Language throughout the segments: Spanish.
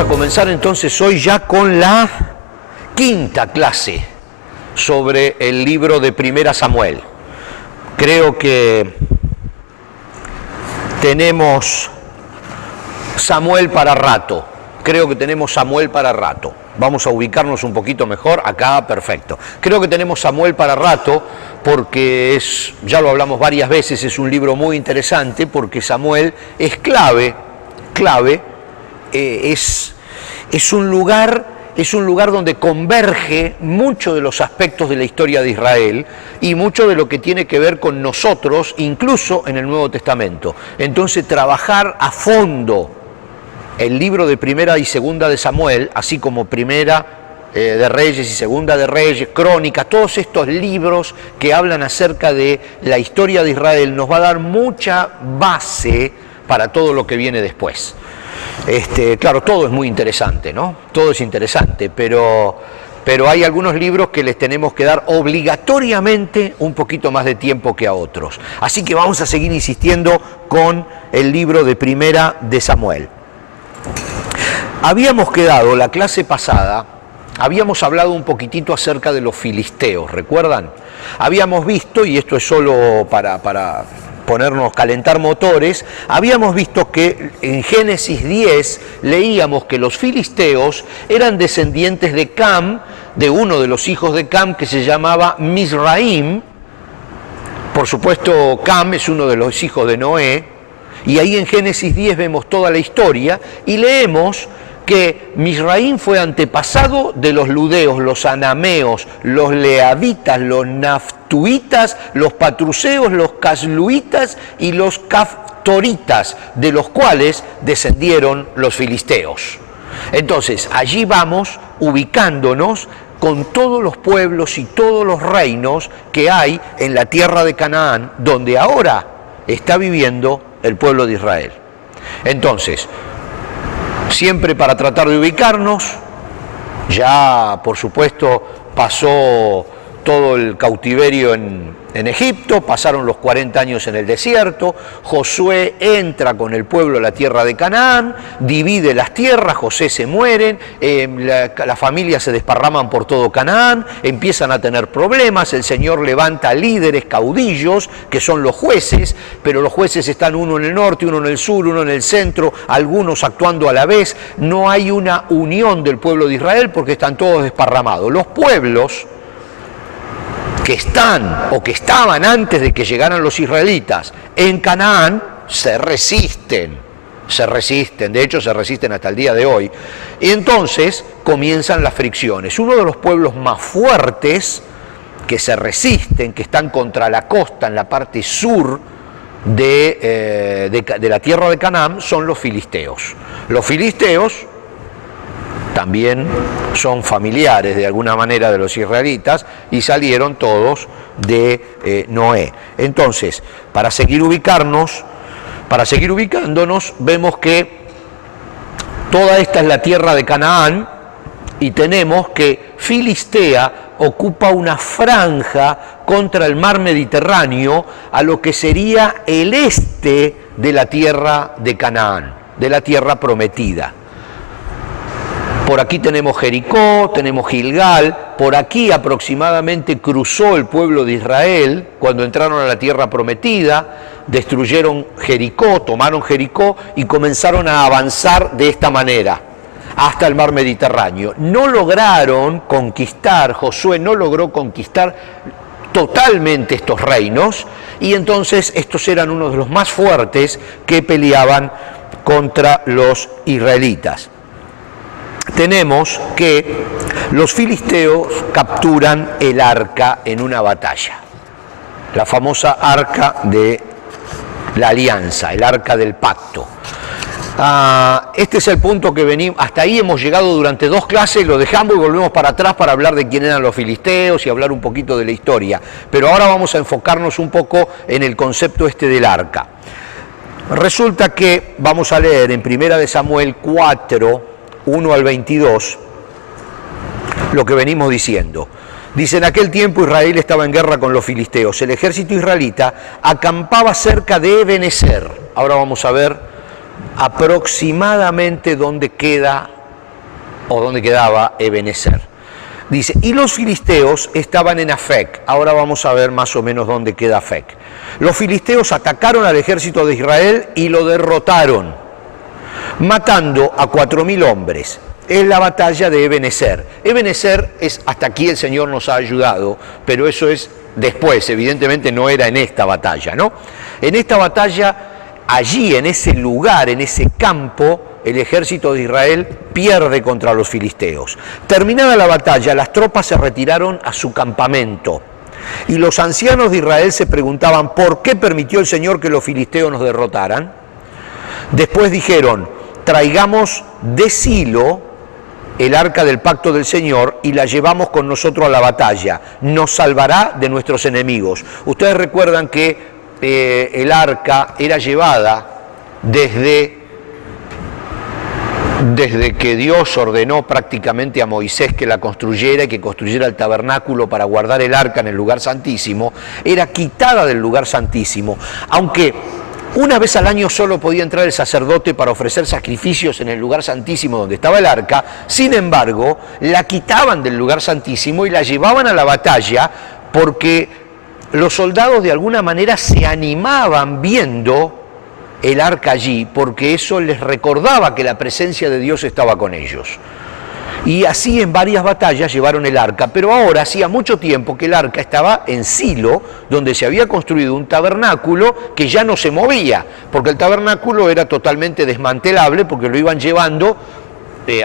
a comenzar entonces hoy ya con la quinta clase sobre el libro de Primera Samuel. Creo que tenemos Samuel para rato. Vamos a ubicarnos un poquito mejor acá, perfecto. Creo que tenemos Samuel para rato porque ya lo hablamos varias veces, es un libro muy interesante porque Samuel es clave, es un lugar donde converge mucho de los aspectos de la historia de Israel y mucho de lo que tiene que ver con nosotros, incluso en el Nuevo Testamento. Entonces, trabajar a fondo el libro de Primera y Segunda de Samuel, así como Primera de Reyes y Segunda de Reyes, Crónicas, todos estos libros que hablan acerca de la historia de Israel, nos va a dar mucha base para todo lo que viene después. Claro, todo es muy interesante, ¿no? Todo es interesante, pero hay algunos libros que les tenemos que dar obligatoriamente un poquito más de tiempo que a otros. Así que vamos a seguir insistiendo con el libro de Primera de Samuel. Habíamos quedado, la clase pasada, habíamos hablado un poquitito acerca de los filisteos, ¿recuerdan? Habíamos visto, y esto es solo para ponernos, calentar motores, habíamos visto que en Génesis 10 leíamos que los filisteos eran descendientes de Cam, de uno de los hijos de Cam que se llamaba Mizraim. Por supuesto, Cam es uno de los hijos de Noé, y ahí en Génesis 10 vemos toda la historia y leemos que Mizraim fue antepasado de los ludeos, los anameos, los leavitas, los naftuitas, los patruseos, los casluitas y los caftoritas, de los cuales descendieron los filisteos. Entonces, allí vamos ubicándonos con todos los pueblos y todos los reinos que hay en la tierra de Canaán, donde ahora está viviendo el pueblo de Israel. Entonces, siempre para tratar de ubicarnos, ya por supuesto pasó todo el cautiverio en Egipto, pasaron los 40 años en el desierto, Josué entra con el pueblo a la tierra de Canaán, divide las tierras, José se muere, las familias se desparraman por todo Canaán, empiezan a tener problemas, el Señor levanta líderes, caudillos, que son los jueces, pero los jueces están uno en el norte, uno en el sur, uno en el centro, algunos actuando a la vez, no hay una unión del pueblo de Israel porque están todos desparramados. Los pueblos que están o que estaban antes de que llegaran los israelitas en Canaán se resisten, de hecho se resisten hasta el día de hoy, y entonces comienzan las fricciones. Uno de los pueblos más fuertes que se resisten, que están contra la costa en la parte sur de la tierra de Canaán, son los filisteos. Los filisteos también son familiares de alguna manera de los israelitas y salieron todos de Noé. Entonces, para seguir ubicándonos, vemos que toda esta es la tierra de Canaán y tenemos que Filistea ocupa una franja contra el mar Mediterráneo a lo que sería el este de la tierra de Canaán, de la tierra prometida. Por aquí tenemos Jericó, tenemos Gilgal, por aquí aproximadamente cruzó el pueblo de Israel cuando entraron a la tierra prometida, destruyeron Jericó, tomaron Jericó y comenzaron a avanzar de esta manera hasta el mar Mediterráneo. No lograron conquistar, Josué no logró conquistar totalmente estos reinos y entonces estos eran uno de los más fuertes que peleaban contra los israelitas. Tenemos que los filisteos capturan el arca en una batalla, la famosa arca de la alianza, el arca del pacto. Este es el punto que venimos, hasta ahí hemos llegado durante 2 clases, lo dejamos y volvemos para atrás para hablar de quién eran los filisteos y hablar un poquito de la historia. Pero ahora vamos a enfocarnos un poco en el concepto del arca. Resulta que vamos a leer en Primera de Samuel 4, 1 al 22, lo que venimos diciendo. Dice, en aquel tiempo Israel estaba en guerra con los filisteos. El ejército israelita acampaba cerca de Ebenezer. Ahora vamos a ver aproximadamente dónde queda o dónde quedaba Ebenezer. Dice, y los filisteos estaban en Afec. Ahora vamos a ver más o menos dónde queda Afec. Los filisteos atacaron al ejército de Israel y lo derrotaron, matando a 4.000 hombres. Es la batalla de Ebenezer. Ebenezer es, hasta aquí el Señor nos ha ayudado, pero eso es después, evidentemente no era en esta batalla, ¿no? En esta batalla, allí, en ese lugar, en ese campo, el ejército de Israel pierde contra los filisteos. Terminada la batalla, las tropas se retiraron a su campamento. Y los ancianos de Israel se preguntaban, ¿por qué permitió el Señor que los filisteos nos derrotaran? Después dijeron, traigamos de Silo el arca del pacto del Señor y la llevamos con nosotros a la batalla. Nos salvará de nuestros enemigos. Ustedes recuerdan que el arca era llevada desde que Dios ordenó prácticamente a Moisés que la construyera y que construyera el tabernáculo para guardar el arca en el lugar santísimo, era quitada del lugar santísimo, aunque una vez al año solo podía entrar el sacerdote para ofrecer sacrificios en el lugar santísimo donde estaba el arca. Sin embargo, la quitaban del lugar santísimo y la llevaban a la batalla porque los soldados de alguna manera se animaban viendo el arca allí, porque eso les recordaba que la presencia de Dios estaba con ellos. Y así en varias batallas llevaron el arca, pero ahora hacía mucho tiempo que el arca estaba en Silo, donde se había construido un tabernáculo que ya no se movía, porque el tabernáculo era totalmente desmantelable, porque lo iban llevando,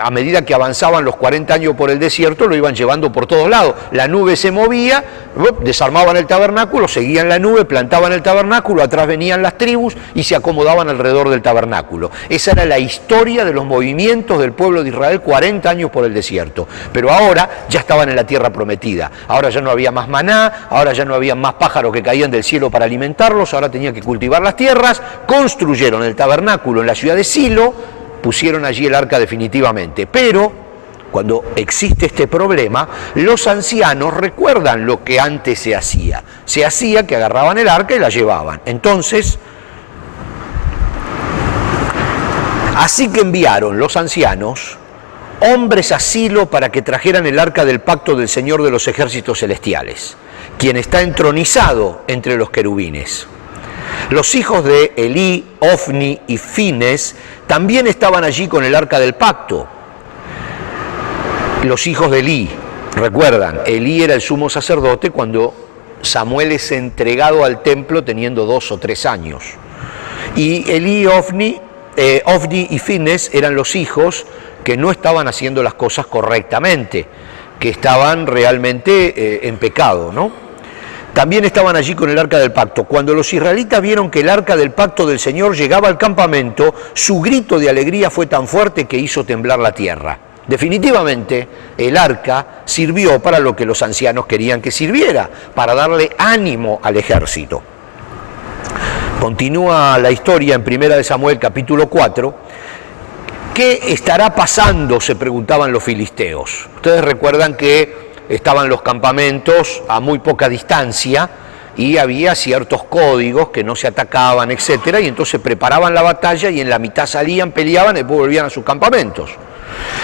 a medida que avanzaban los 40 años por el desierto, lo iban llevando por todos lados. La nube se movía, desarmaban el tabernáculo, seguían la nube, plantaban el tabernáculo, atrás venían las tribus y se acomodaban alrededor del tabernáculo. Esa era la historia de los movimientos del pueblo de Israel 40 años por el desierto. Pero ahora ya estaban en la tierra prometida. Ahora ya no había más maná, ahora ya no había más pájaros que caían del cielo para alimentarlos, ahora tenían que cultivar las tierras, construyeron el tabernáculo en la ciudad de Silo, pusieron allí el arca definitivamente. Pero cuando existe este problema, los ancianos recuerdan lo que antes se hacía. Se hacía que agarraban el arca y la llevaban. Entonces, así que enviaron los ancianos hombres a Silo para que trajeran el arca del pacto del Señor de los ejércitos celestiales, quien está entronizado entre los querubines. Los hijos de Elí, Ofni y Fines también estaban allí con el arca del pacto. Los hijos de Elí, recuerdan, Elí era el sumo sacerdote cuando Samuel es entregado al templo teniendo 2 o 3 años. Y Elí, Ofni y Fines eran los hijos que no estaban haciendo las cosas correctamente, que estaban realmente en pecado, ¿no? También estaban allí con el arca del pacto. Cuando los israelitas vieron que el arca del pacto del Señor llegaba al campamento, su grito de alegría fue tan fuerte que hizo temblar la tierra. Definitivamente, el arca sirvió para lo que los ancianos querían que sirviera, para darle ánimo al ejército. Continúa la historia en 1 Samuel capítulo 4. ¿Qué estará pasando?, se preguntaban los filisteos. Ustedes recuerdan que estaban los campamentos a muy poca distancia y había ciertos códigos que no se atacaban, etcétera, y entonces preparaban la batalla y en la mitad salían, peleaban y después volvían a sus campamentos.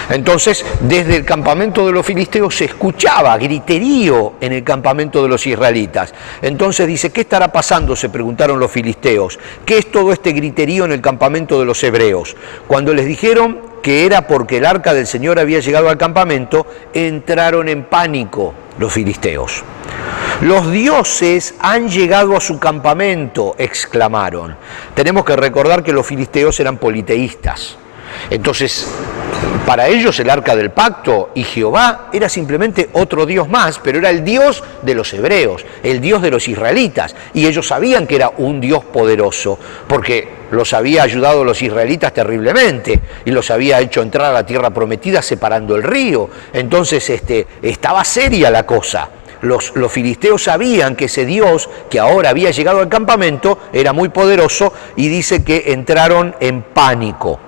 Entonces, desde el campamento de los filisteos se escuchaba griterío en el campamento de los israelitas. Entonces dice, ¿qué estará pasando?, se preguntaron los filisteos. ¿Qué es todo este griterío en el campamento de los hebreos? Cuando les dijeron que era porque el arca del Señor había llegado al campamento, entraron en pánico los filisteos. Los dioses han llegado a su campamento, exclamaron. Tenemos que recordar que los filisteos eran politeístas. Entonces, para ellos el arca del pacto y Jehová era simplemente otro Dios más, pero era el Dios de los hebreos, el Dios de los israelitas. Y ellos sabían que era un Dios poderoso, porque los había ayudado a los israelitas terriblemente y los había hecho entrar a la tierra prometida separando el río. Entonces estaba seria la cosa. Los filisteos sabían que ese Dios que ahora había llegado al campamento era muy poderoso y dice que entraron en pánico.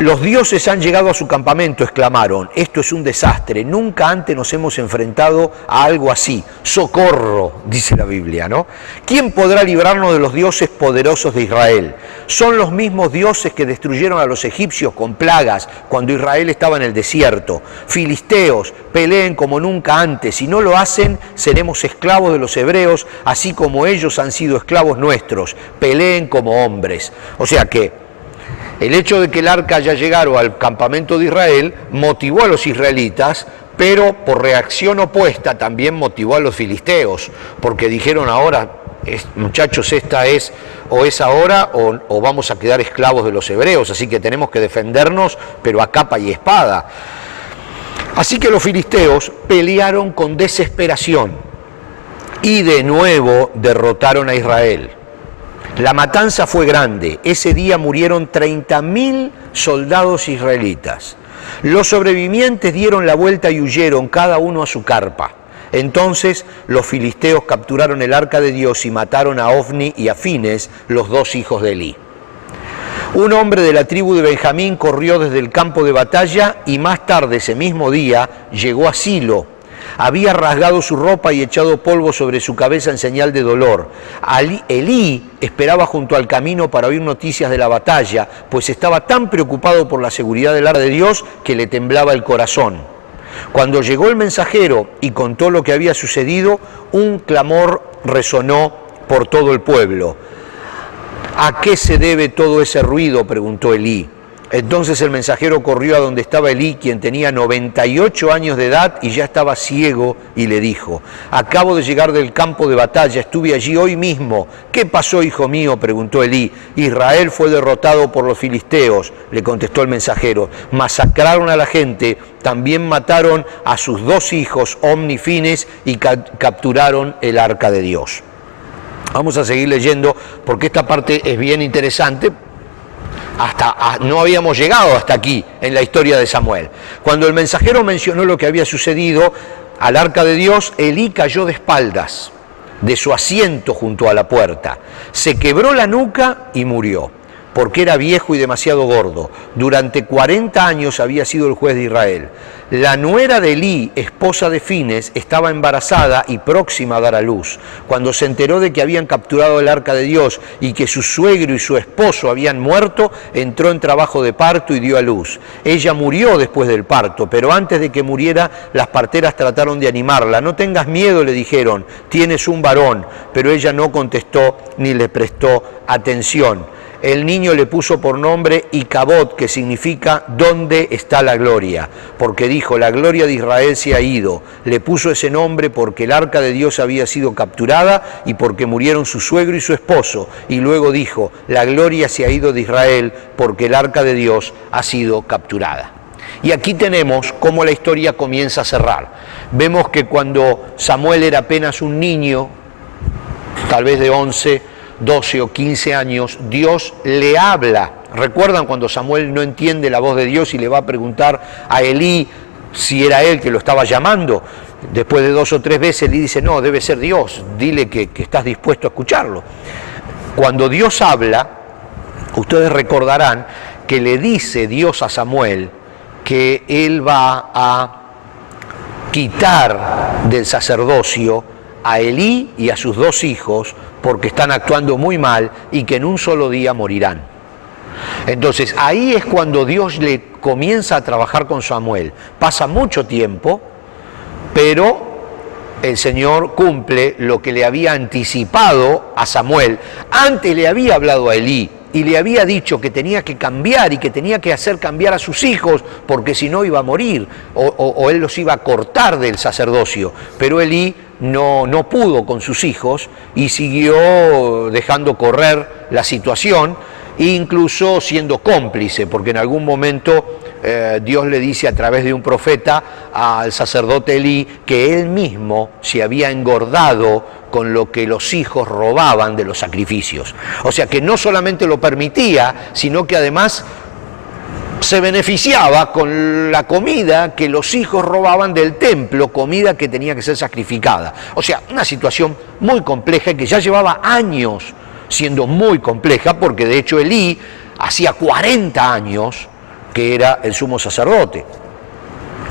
Los dioses han llegado a su campamento, exclamaron. Esto es un desastre. Nunca antes nos hemos enfrentado a algo así. ¡Socorro!, dice la Biblia, ¿no? ¿Quién podrá librarnos de los dioses poderosos de Israel? Son los mismos dioses que destruyeron a los egipcios con plagas cuando Israel estaba en el desierto. Filisteos, peleen como nunca antes. Si no lo hacen, seremos esclavos de los hebreos, así como ellos han sido esclavos nuestros. Peleen como hombres. O sea que el hecho de que el arca haya llegado al campamento de Israel motivó a los israelitas, pero por reacción opuesta también motivó a los filisteos, porque dijeron ahora, muchachos, esta es o es ahora o vamos a quedar esclavos de los hebreos, así que tenemos que defendernos, pero a capa y espada. Así que los filisteos pelearon con desesperación y de nuevo derrotaron a Israel. La matanza fue grande. Ese día murieron 30.000 soldados israelitas. Los sobrevivientes dieron la vuelta y huyeron, cada uno a su carpa. Entonces los filisteos capturaron el arca de Dios y mataron a Ofni y a Fines, los dos hijos de Elí. Un hombre de la tribu de Benjamín corrió desde el campo de batalla y más tarde ese mismo día llegó a Silo. Había rasgado su ropa y echado polvo sobre su cabeza en señal de dolor. Elí esperaba junto al camino para oír noticias de la batalla, pues estaba tan preocupado por la seguridad del arca de Dios que le temblaba el corazón. Cuando llegó el mensajero y contó lo que había sucedido, un clamor resonó por todo el pueblo. ¿A qué se debe todo ese ruido?, preguntó Elí. Entonces el mensajero corrió a donde estaba Elí, quien tenía 98 años de edad y ya estaba ciego, y le dijo: acabo de llegar del campo de batalla, estuve allí hoy mismo. ¿Qué pasó, hijo mío?, preguntó Elí. Israel fue derrotado por los filisteos, le contestó el mensajero. Masacraron a la gente, también mataron a sus dos hijos, Ofni y Fines, y capturaron el arca de Dios. Vamos a seguir leyendo porque esta parte es bien interesante. No habíamos llegado hasta aquí en la historia de Samuel. Cuando el mensajero mencionó lo que había sucedido al arca de Dios, Elí cayó de espaldas de su asiento junto a la puerta. Se quebró la nuca y murió, porque era viejo y demasiado gordo. Durante 40 años había sido el juez de Israel. La nuera de Elí, esposa de Fines, estaba embarazada y próxima a dar a luz. Cuando se enteró de que habían capturado el arca de Dios y que su suegro y su esposo habían muerto, entró en trabajo de parto y dio a luz. Ella murió después del parto, pero antes de que muriera, las parteras trataron de animarla. No tengas miedo, le dijeron, tienes un varón. Pero ella no contestó ni le prestó atención. El niño le puso por nombre Icabod, que significa ¿dónde está la gloria? Porque dijo, la gloria de Israel se ha ido. Le puso ese nombre porque el arca de Dios había sido capturada y porque murieron su suegro y su esposo. Y luego dijo, la gloria se ha ido de Israel porque el arca de Dios ha sido capturada. Y aquí tenemos cómo la historia comienza a cerrar. Vemos que cuando Samuel era apenas un niño, tal vez de 11, 12 o 15 años, Dios le habla. ¿Recuerdan cuando Samuel no entiende la voz de Dios y le va a preguntar a Elí si era él que lo estaba llamando? Después de 2 o 3 veces Elí dice, no, debe ser Dios, dile que estás dispuesto a escucharlo. Cuando Dios habla, ustedes recordarán que le dice Dios a Samuel que él va a quitar del sacerdocio a Elí y a sus 2 hijos porque están actuando muy mal y que en un solo día morirán. Entonces ahí es cuando Dios le comienza a trabajar con Samuel. Pasa mucho tiempo, pero el Señor cumple lo que le había anticipado a Samuel. Antes le había hablado a Elí y le había dicho que tenía que cambiar y que tenía que hacer cambiar a sus hijos porque si no iba a morir o él los iba a cortar del sacerdocio. Pero Elí no pudo con sus hijos y siguió dejando correr la situación, incluso siendo cómplice, porque en algún momento Dios le dice a través de un profeta al sacerdote Elí que él mismo se había engordado con lo que los hijos robaban de los sacrificios. O sea que no solamente lo permitía, sino que además se beneficiaba con la comida que los hijos robaban del templo, comida que tenía que ser sacrificada. O sea, una situación muy compleja que ya llevaba años siendo muy compleja, porque de hecho Elí hacía 40 años que era el sumo sacerdote.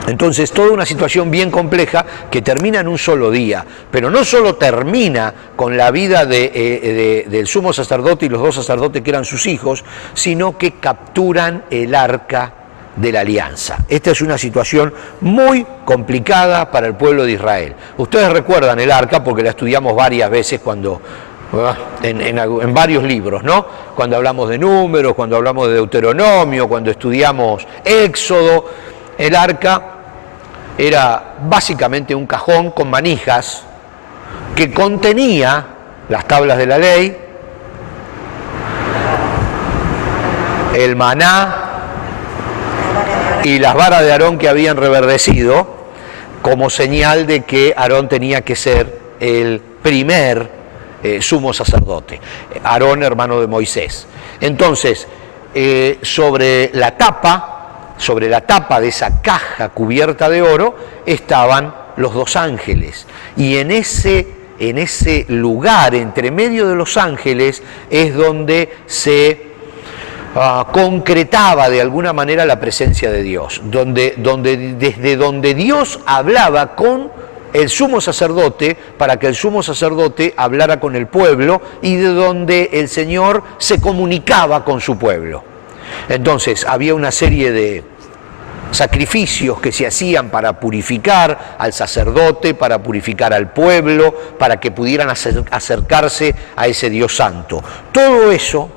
Entonces, toda una situación bien compleja que termina en un solo día, pero no solo termina con la vida del sumo sacerdote y los dos sacerdotes que eran sus hijos, sino que capturan el arca de la alianza. Esta es una situación muy complicada para el pueblo de Israel. Ustedes recuerdan el arca porque la estudiamos varias veces cuando... En varios libros, ¿no? Cuando hablamos de Números, cuando hablamos de Deuteronomio, cuando estudiamos Éxodo, el arca era básicamente un cajón con manijas que contenía las tablas de la ley, el maná y las varas de Aarón que habían reverdecido, como señal de que Aarón tenía que ser el primer sumo sacerdote. Aarón, hermano de Moisés. Entonces, sobre la tapa de esa caja cubierta de oro estaban los dos ángeles. Y en ese lugar, entre medio de los ángeles, es donde se concretaba de alguna manera la presencia de Dios, desde donde Dios hablaba con el sumo sacerdote para que el sumo sacerdote hablara con el pueblo y de donde el Señor se comunicaba con su pueblo. Entonces había una serie de sacrificios que se hacían para purificar al sacerdote, para purificar al pueblo, para que pudieran acercarse a ese Dios santo. Todo eso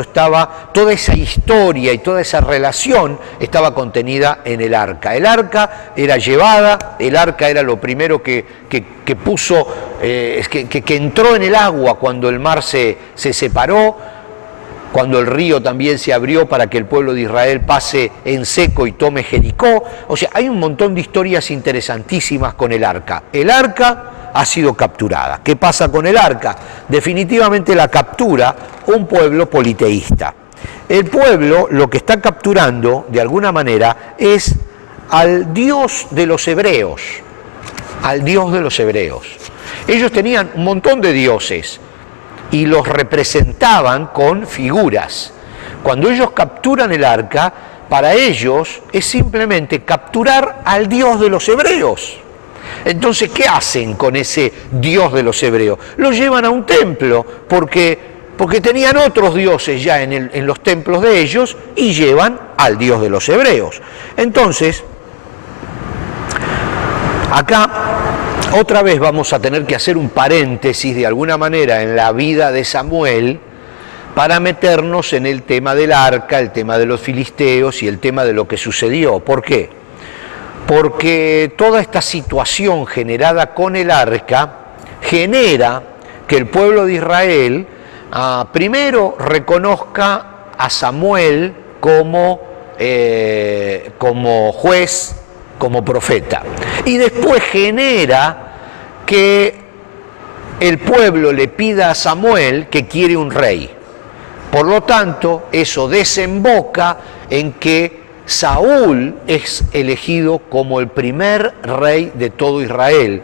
estaba, toda esa historia y toda esa relación estaba contenida en el arca. El arca era llevada, el arca era lo primero que puso, que entró en el agua cuando el mar se separó, cuando el río también se abrió para que el pueblo de Israel pase en seco y tome Jericó. O sea, hay un montón de historias interesantísimas con el arca. El arca ha sido capturada. ¿Qué pasa con el arca? Definitivamente la captura un pueblo politeísta. El pueblo lo que está capturando, de alguna manera, es al Dios de los hebreos. Al Dios de los hebreos. Ellos tenían un montón de dioses y los representaban con figuras. Cuando ellos capturan el arca, para ellos es simplemente capturar al Dios de los hebreos. Entonces, ¿qué hacen con ese Dios de los hebreos? Lo llevan a un templo, porque tenían otros dioses ya en los templos de ellos, y llevan al Dios de los hebreos. Entonces, acá otra vez vamos a tener que hacer un paréntesis de alguna manera en la vida de Samuel para meternos en el tema del arca, el tema de los filisteos y el tema de lo que sucedió. ¿Por qué? Porque toda esta situación generada con el arca genera que el pueblo de Israel primero reconozca a Samuel como juez, como profeta, y después genera que el pueblo le pida a Samuel que quiere un rey. Por lo tanto, eso desemboca en que Saúl es elegido como el primer rey de todo Israel,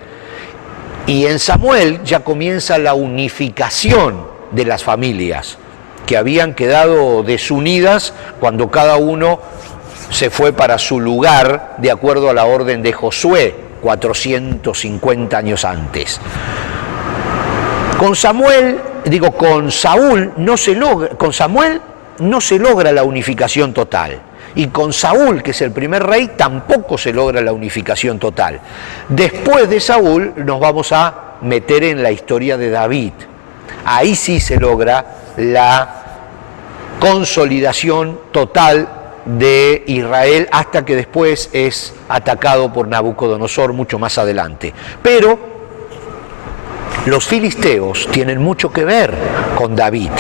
y en Samuel ya comienza la unificación de las familias que habían quedado desunidas cuando cada uno se fue para su lugar de acuerdo a la orden de Josué 450 años antes. Con Samuel no se logra la unificación total, y con Saúl, que es el primer rey, tampoco se logra la unificación total. Después de Saúl nos vamos a meter en la historia de David. Ahí sí se logra la consolidación total de Israel, hasta que después es atacado por Nabucodonosor mucho más adelante. Pero los filisteos tienen mucho que ver con David.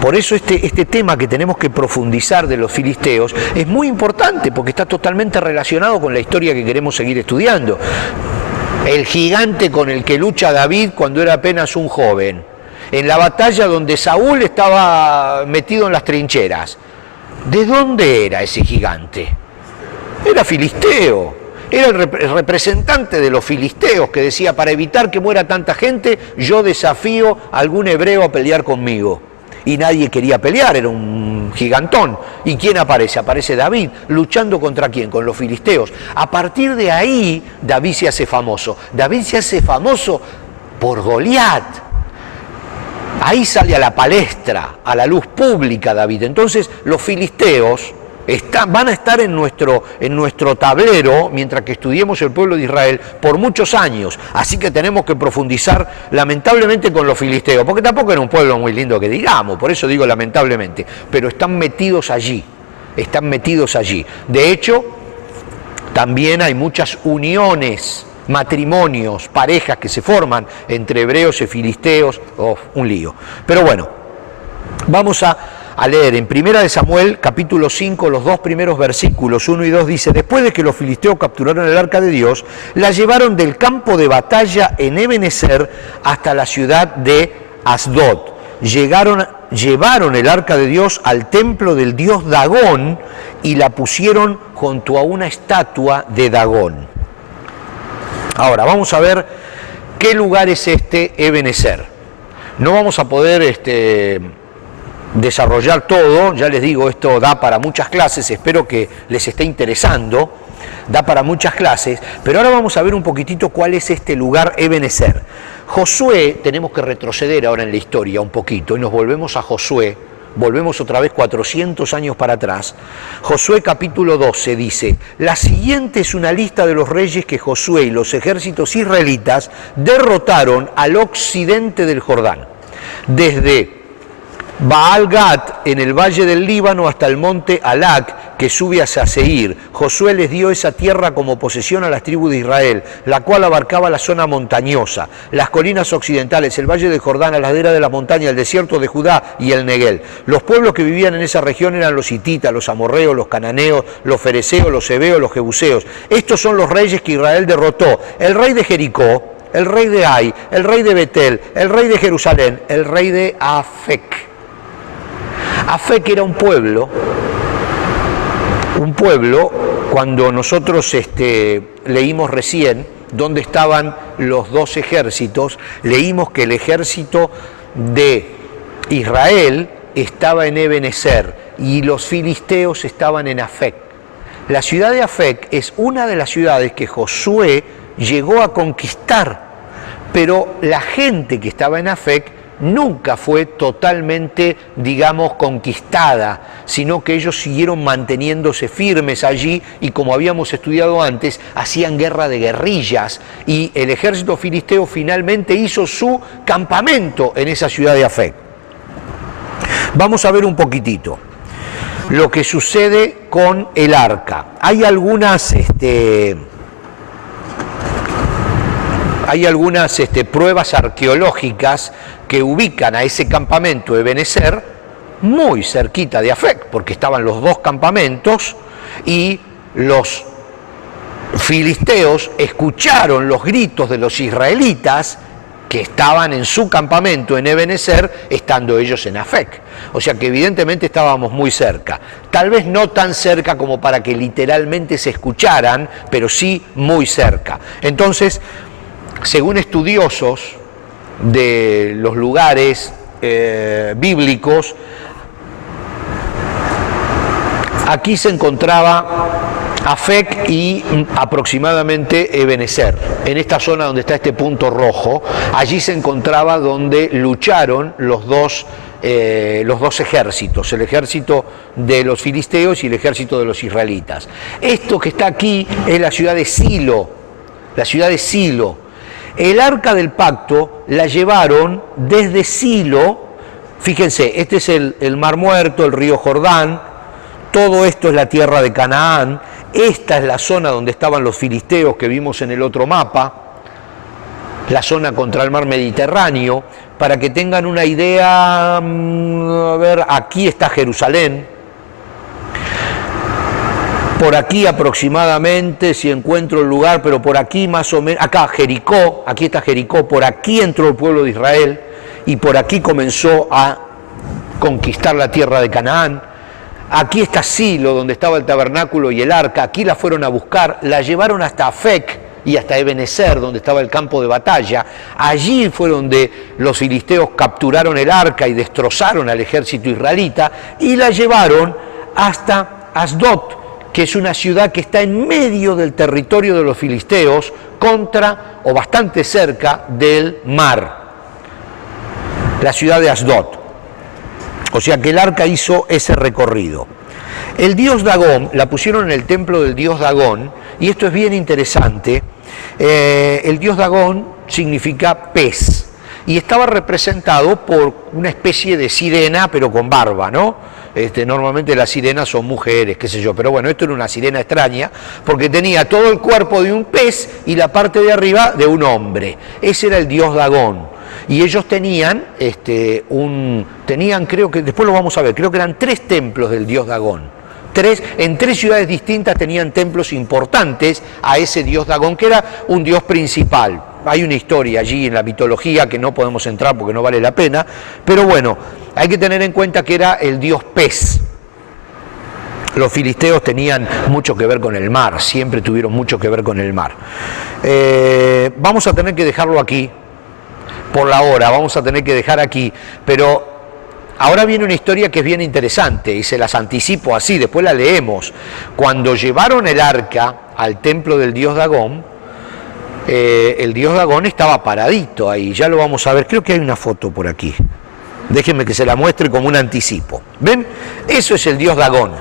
Por eso este tema que tenemos que profundizar de los filisteos es muy importante, porque está totalmente relacionado con la historia que queremos seguir estudiando. El gigante con el que lucha David cuando era apenas un joven, en la batalla donde Saúl estaba metido en las trincheras. ¿De dónde era ese gigante? Era filisteo, era el representante de los filisteos, que decía: para evitar que muera tanta gente, yo desafío a algún hebreo a pelear conmigo. Y nadie quería pelear, era un gigantón. ¿Y quién aparece? Aparece David, luchando ¿contra quién? Con los filisteos. A partir de ahí, David se hace famoso. David se hace famoso por Goliat. Ahí sale a la palestra, a la luz pública David. Entonces los filisteos van a estar en nuestro tablero mientras que estudiemos el pueblo de Israel por muchos años. Así que tenemos que profundizar lamentablemente con los filisteos, porque tampoco era un pueblo muy lindo que digamos, por eso digo lamentablemente, pero están metidos allí, están metidos allí. De hecho, también hay muchas uniones, matrimonios, parejas que se forman entre hebreos y filisteos, un lío. Pero bueno, vamos a leer en 1 Samuel, capítulo 5, los 2 primeros versículos, 1 y 2, dice: después de que los filisteos capturaron el arca de Dios, la llevaron del campo de batalla en Ebenezer hasta la ciudad de Asdod. Llevaron el arca de Dios al templo del dios Dagón y la pusieron junto a una estatua de Dagón. Ahora, vamos a ver qué lugar es este Ebenezer. No vamos a poder desarrollar todo, ya les digo, esto da para muchas clases, espero que les esté interesando, da para muchas clases, pero ahora vamos a ver un poquitito cuál es este lugar Ebenezer. Josué, tenemos que retroceder ahora en la historia un poquito y nos volvemos a Josué, volvemos otra vez 400 años para atrás. Josué capítulo 12 dice: la siguiente es una lista de los reyes que Josué y los ejércitos israelitas derrotaron al occidente del Jordán, desde Baal-Gad en el valle del Líbano hasta el monte Alac que sube hacia Seir. Josué les dio esa tierra como posesión a las tribus de Israel, la cual abarcaba la zona montañosa, las colinas occidentales, el valle del Jordán, la ladera de la montaña, el desierto de Judá y el Neguel. Los pueblos que vivían en esa región eran los hititas, los amorreos, los cananeos, los fereceos, los heveos, los jebuseos. Estos son los reyes que Israel derrotó: el rey de Jericó, el rey de Ai, el rey de Betel, el rey de Jerusalén, el rey de Afec. Afec era un pueblo, cuando nosotros leímos recién dónde estaban los dos ejércitos, leímos que el ejército de Israel estaba en Ebenezer y los filisteos estaban en Afec. La ciudad de Afec es una de las ciudades que Josué llegó a conquistar, pero la gente que estaba en Afec nunca fue totalmente, digamos, conquistada, sino que ellos siguieron manteniéndose firmes allí y, como habíamos estudiado antes, hacían guerra de guerrillas y el ejército filisteo finalmente hizo su campamento en esa ciudad de Afec. Vamos a ver un poquitito lo que sucede con el arca. Hay algunas pruebas arqueológicas que ubican a ese campamento de Ebenezer muy cerquita de Afec, porque estaban los dos campamentos y los filisteos escucharon los gritos de los israelitas que estaban en su campamento en Ebenezer, estando ellos en Afec. O sea que evidentemente estábamos muy cerca. Tal vez no tan cerca como para que literalmente se escucharan, pero sí muy cerca. Entonces, según estudiosos de los lugares bíblicos, aquí se encontraba Afec y aproximadamente Ebenezer. En esta zona donde está este punto rojo, allí se encontraba donde lucharon los dos ejércitos, el ejército de los filisteos y el ejército de los israelitas. Esto que está aquí es la ciudad de Silo, la ciudad de Silo. El arca del pacto la llevaron desde Silo, fíjense, este es el Mar Muerto, el río Jordán, todo esto es la tierra de Canaán, esta es la zona donde estaban los filisteos que vimos en el otro mapa, la zona contra el mar Mediterráneo, para que tengan una idea, a ver, aquí está Jerusalén, por aquí aproximadamente, si encuentro el lugar, pero por aquí más o menos, acá Jericó, aquí está Jericó, por aquí entró el pueblo de Israel y por aquí comenzó a conquistar la tierra de Canaán. Aquí está Silo, donde estaba el tabernáculo y el arca, aquí la fueron a buscar, la llevaron hasta Afec, y hasta Ebenezer, donde estaba el campo de batalla. Allí fue donde los filisteos capturaron el arca y destrozaron al ejército israelita y la llevaron hasta Asdod, que es una ciudad que está en medio del territorio de los filisteos, contra o bastante cerca del mar, la ciudad de Asdod. O sea que el arca hizo ese recorrido. El dios Dagón, la pusieron en el templo del dios Dagón, y esto es bien interesante. El dios Dagón significa pez, y estaba representado por una especie de sirena, pero con barba, ¿no? Normalmente las sirenas son mujeres, qué sé yo, pero bueno, esto era una sirena extraña, porque tenía todo el cuerpo de un pez y la parte de arriba de un hombre. Ese era el dios Dagón. Y ellos tenían, creo que, después lo vamos a ver, creo que eran 3 templos del dios Dagón. En 3 ciudades distintas tenían templos importantes a ese dios Dagón, que era un dios principal. Hay una historia allí en la mitología que no podemos entrar porque no vale la pena, pero bueno, hay que tener en cuenta que era el dios pez. Los filisteos tenían mucho que ver con el mar, siempre tuvieron mucho que ver con el mar. Vamos a tener que dejarlo aquí, por la hora, vamos a tener que dejar aquí, pero ahora viene una historia que es bien interesante y se las anticipo así, después la leemos. Cuando llevaron el arca al templo del dios Dagón, el dios Dagón estaba paradito ahí, ya lo vamos a ver, creo que hay una foto por aquí. Déjenme que se la muestre como un anticipo. ¿Ven? Eso es el dios Dagón.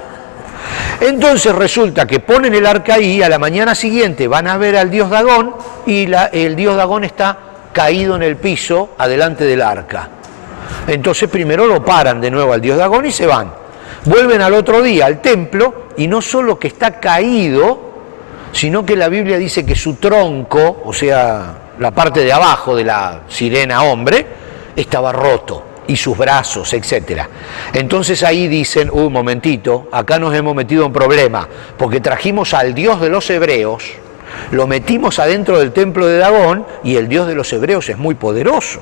Entonces resulta que ponen el arca ahí, a la mañana siguiente van a ver al dios Dagón y el dios Dagón está caído en el piso adelante del arca. Entonces primero lo paran de nuevo al dios Dagón y se van. Vuelven al otro día al templo y no solo que está caído, sino que la Biblia dice que su tronco, o sea, la parte de abajo de la sirena hombre, estaba roto, y sus brazos, etc. Entonces ahí dicen, un momentito, acá nos hemos metido en problema, porque trajimos al Dios de los hebreos, lo metimos adentro del templo de Dagón, y el Dios de los hebreos es muy poderoso.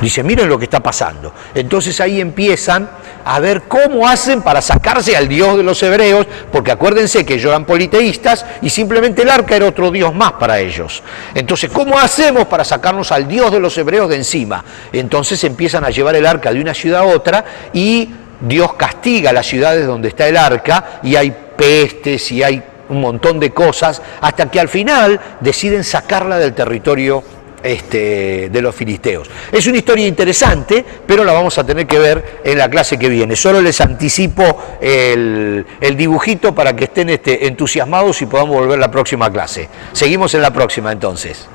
Dice, miren lo que está pasando. Entonces ahí empiezan a ver cómo hacen para sacarse al Dios de los hebreos, porque acuérdense que ellos eran politeístas y simplemente el arca era otro Dios más para ellos. Entonces, ¿cómo hacemos para sacarnos al Dios de los hebreos de encima? Entonces empiezan a llevar el arca de una ciudad a otra y Dios castiga las ciudades donde está el arca y hay pestes y hay un montón de cosas, hasta que al final deciden sacarla del territorio de los filisteos. Es una historia interesante, pero la vamos a tener que ver en la clase que viene. Solo les anticipo el dibujito para que estén entusiasmados y podamos volver a la próxima clase. Seguimos en la próxima entonces.